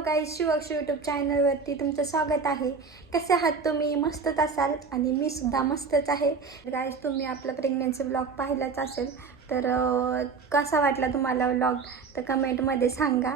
काही शिवक्ष यूट्यूब चॅनलवरती तुमचं स्वागत आहे. कसे आहात तुम्ही? मस्तच असाल आणि मी सुद्धा मस्तच आहे. गाईज तुम्ही आपला प्रेग्नन्सी ब्लॉग पाहिलाच असेल तर कसा वाटला तुम्हाला व्लॉग तर कमेंटमध्ये सांगा.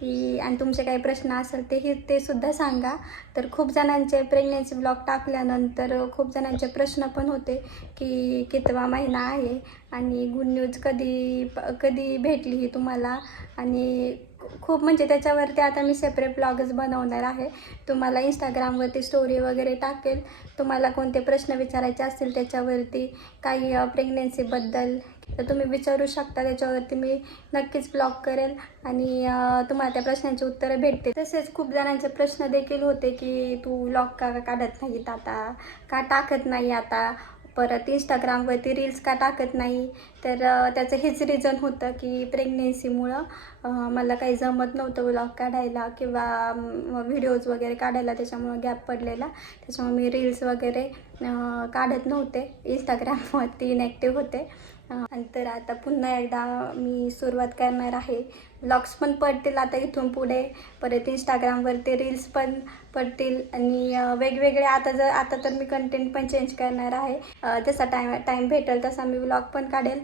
की आणि तुमचे काही प्रश्न असेल तेही ते सुद्धा सांगा. तर खूप जणांचे प्रेग्नन्सी ब्लॉग टाकल्यानंतर खूप जणांचे प्रश्न पण होते की कितवा महिना आहे आणि गुड न्यूज कधी प- कधी भेटली ही तुम्हाला? आणि खूप म्हणजे त्याच्यावरती आता मी सेपरेट ब्लॉगच बनवणार आहे. तुम्हाला इंस्टाग्रामवरती स्टोरी वगैरे टाकेल. तुम्हाला कोणते प्रश्न विचारायचे असतील त्याच्यावरती काही प्रेग्नेन्सीबद्दल तर तुम्ही विचारू शकता. त्याच्यावरती मी नक्कीच ब्लॉग करेल आणि तुम्हाला त्या प्रश्नांची उत्तरं भेटते तसेच खूप जणांचे प्रश्न देखील होते की तू ब्लॉग का काढत नाहीत आता? का टाकत नाही आता? परत इंस्टाग्रामवरती रील्स का टाकत नाही. तर त्याचं हेच रिझन होतं की प्रेग्नेन्सीमुळं मला काही जमत नव्हतं व्लॉग काढायला किंवा व्हिडिओज वगैरे काढायला त्याच्यामुळं गॅप पडलेला. त्याच्यामुळे मी रील्स वगैरे काढत नव्हते. इंस्टाग्रामवरती इनॅक्टिव्ह होते. नंतर तर आता पुन्हा एकदा मी सुरुवात करणार आहे. ब्लॉग्स पण पडतील आता इथून पुढे. परत इंस्टाग्रामवरती रील्स पण पडतील. आणि वेगवेगळे आता जर आता तर मी कंटेंट पण चेंज करणार आहे. जसा टाईम टाईम भेटेल तसा मी व्लॉग पण काढेल.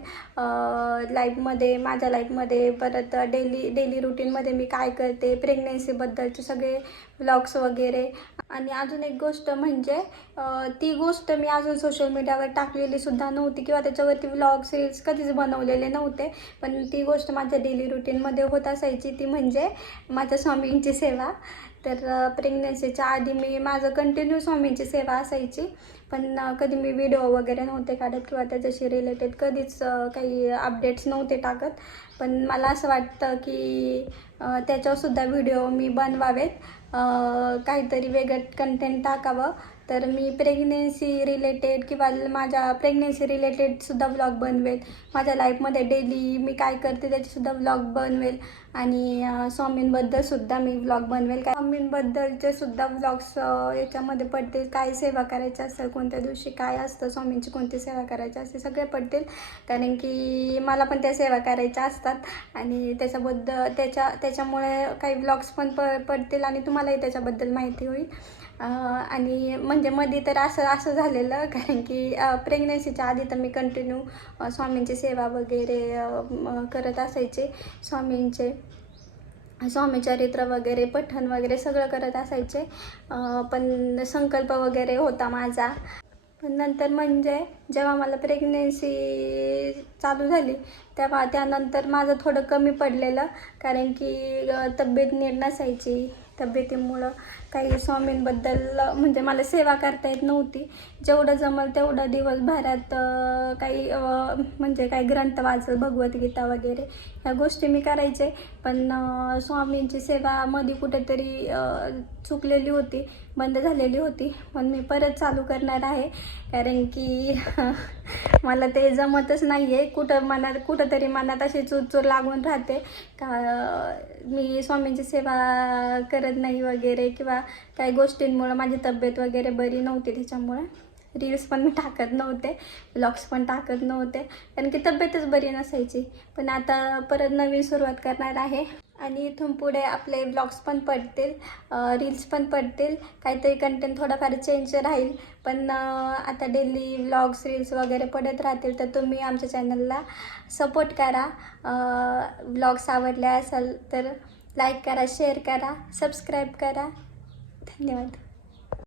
लाईफमध्ये माझ्या लाईफमध्ये परत डेली डेली रुटीनमध्ये मी काय करते प्रेग्नेन्सीबद्दलचे सगळे व्लॉग्स वगैरे. आणि अजून एक गोष्ट म्हणजे ती गोष्ट मी अजून सोशल मीडियावर टाकलेली सुद्धा नव्हती किंवा त्याच्यावरती व्लॉग्स रील्स कधीच बनवलेले नव्हते. पण ती गोष्ट माझ्या डेली रुटीनमध्ये होत असायची. ती म्हणजे माझ्या स्वामींची सेवा. तर प्रेग्नन्सीच्या आधी मी माझं कंटिन्यू स्वामींची सेवा असायची. पण कधी मी व्हिडिओ वगैरे नव्हते काढत किंवा त्याच्याशी रिलेटेड कधीच काही अपडेट्स नव्हते टाकत. पण मला असं वाटतं की त्याच्यावरसुद्धा व्हिडिओ मी बनवावेत. काहीतरी वेगळं कंटेंट टाकावं. तर मी प्रेग्नेन्सी रिलेटेड किंवा माझ्या प्रेग्नेन्सी रिलेटेडसुद्धा व्लॉग बनवेल. माझ्या लाईफमध्ये डेली मी काय करते त्याचेसुद्धा व्लॉग बनवेल. आणि स्वामींबद्दलसुद्धा मी व्लॉग बनवेल. काय स्वामींबद्दलचे सुद्धा व्लॉग्स याच्यामध्ये पडतील. काय सेवा करायची असेल कोणत्या दिवशी काय असतं स्वामींची कोणती सेवा करायची असते सगळे पडतील. कारण की मला पण त्या सेवा करायच्या असतात. आणि त्याच्याबद्दल त्याच्या त्याच्यामुळे काही व्लॉग्स पण प पडतील आणि तुम्हालाही त्याच्याबद्दल माहिती होईल. आणि म्हणजे मध्ये तर असं असं झालेलं कारण की प्रेग्नन्सीच्या आधी तर मी कंटिन्यू स्वामींची सेवा वगैरे करत असायचे. स्वामींचे स्वामी चरित्र वगैरे पठण वगैरे सगळं करत असायचे. पण संकल्प वगैरे होता माझा. पण नंतर म्हणजे जेव्हा मला प्रेग्नेन्सी चालू झाली तेव्हा त्यानंतर माझं थोडं कमी पडलेलं कारण की तब्येत नीट नसायची. तब्येतीमुळं काही स्वामींबद्दल म्हणजे मला सेवा करता येत नव्हती. जेवढं जमल तेवढं दिवसभरात काही म्हणजे काही ग्रंथ वाचत भगवद्गीता वगैरे. ह्या गोष्टी मी करायचे. पण स्वामींची सेवा मध्ये कुठेतरी चुकलेली होती बंद झालेली होती. पण मी परत चालू करणार आहे. कारण की मला ते जमतच नाही आहे कुठं मनात कुठंतरी मनात अशी चूर लागून राहते का मी स्वामींची सेवा करत नाही वगैरे किंवा काही गोष्टींमुळं माझी तब्येत वगैरे बरी नव्हती. त्याच्यामुळं रील्स पण मी टाकत नव्हते ब्लॉग्स पण टाकत नव्हते. कारण की तब्येतच बरी नसायची. पण आता परत नवीन सुरुवात करणार आहे. आणि इथून पुढे आपले ब्लॉग्स पण पडतील रील्स पण पडतील. काहीतरी कंटेंट थोडाफार चेंज राहील. पण आता डेली व्लॉग्स रील्स वगैरे पडत राहतील तर तुम्ही आमच्या चॅनलला सपोर्ट करा. व्लॉग्स आवडले असाल तर लाईक करा शेअर करा सबस्क्राईब करा. धन्यवाद.